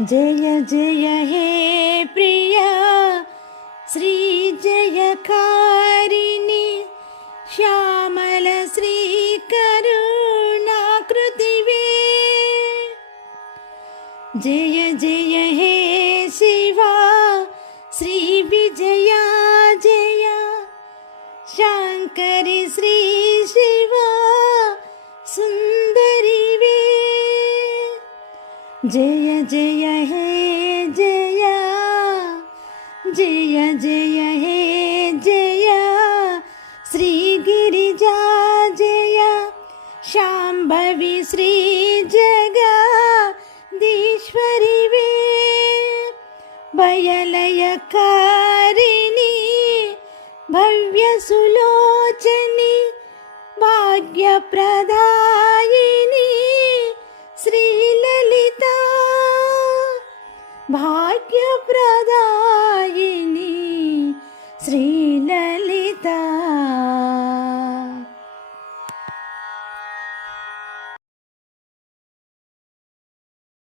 जय जय हे प्रिया श्री जयकारिणी श्यामल श्री करुणाकृतिवे। जय जय हे शिवा श्री विजया जय शंकरी श्री शिवा सुंदरी वे। जय जय हे जय जय जय हे जय श्री गिरिजा जय शांभवी श्री जगदीश्वरी वे। भयलयकारिणी भव्य सुलोचनी भाग्यप्रदायिनी श्रीललिता भाग्यप्रदायिनी